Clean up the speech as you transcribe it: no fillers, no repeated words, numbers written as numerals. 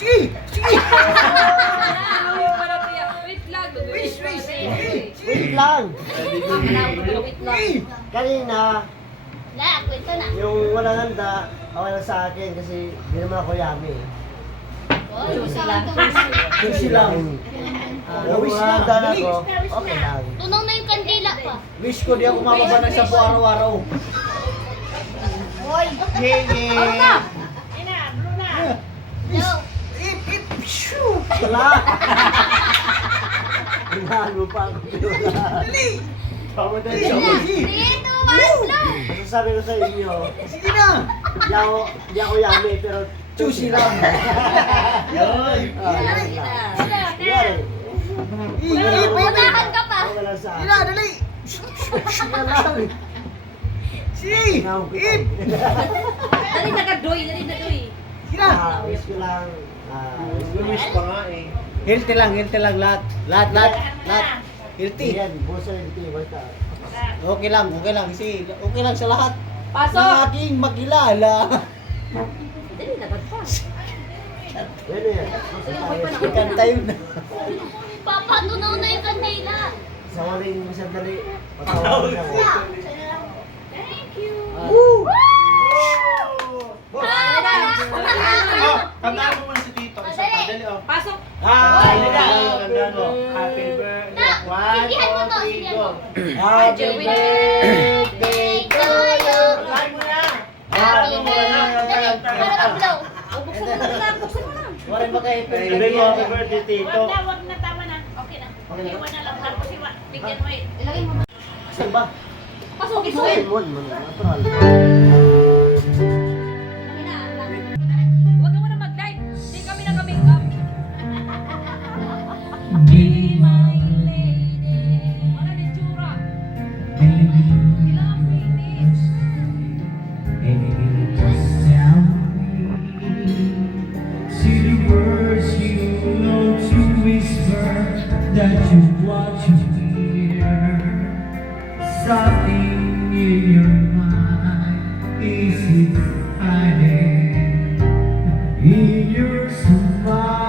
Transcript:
Sige! Sige! Wait lang. Wait lang. Wait lang. Kanina, La, kwento na. yung walang handa, okay lang sa akin kasi hindi naman ako yummy. Oh, Juicy lang. Juicy lang. Yung wish walang na, handa dali. ako, okay lang. Tunaw na yung kandila pa. Wish ko di ako mababa ng 10 araw-araw. Hoy! Yay! No. Shoo! Wala! Hinago pa ako. Dali! Pamatay Sige! siya. Sige, tumas lang. Sabi ko sa inyo, Sige na! hindi ako yummy pero Juicy lang! Yan! Yan. Unahan ka pa. Okay lang sa Sige akin. na, dali! Yan lang. Sige! Eat! Dali na kadoy. Dali na doy. Sige na! Wish ko lang. Wish pa nga eh. Healthy lang lahat. Lahat. Healthy. Yan, busa yung tea, basta. Okay lang. Kasi okay lang sa lahat. Pasok! Ng aking makilala. Dali na pa. Yan yan. Kanta yun. Papa, tunaw na yung kandila. Sa waling sandali, patawag ako. Thank you. Woo! Tandaan mo muna si Tito. Isa pa, dali oh. Pasok. Tandaan mo. Happy birthday. Na, sigihan mo to, sigihan mo. Happy birthday to you. Try mo na. Happy birthday. Para mag-blow. Buksan mo na. Buksan mo na. Wala ba kayo Sabihin mo, happy birthday, Tito. Wag na, tama na. Okay na. Iwan na lang. Tapos bigyan mo eh. Ilagay mo. Saan ba? Pasok. Sa Isuin. Elmon, natural. Huwag ka muna mag-light. Hindi kami naka-make up. Be my lady. Ano ni Chura? Kailangan mo inis. See the words you know to whisper that you want to hear. Something in your mind is it hiding in your smile.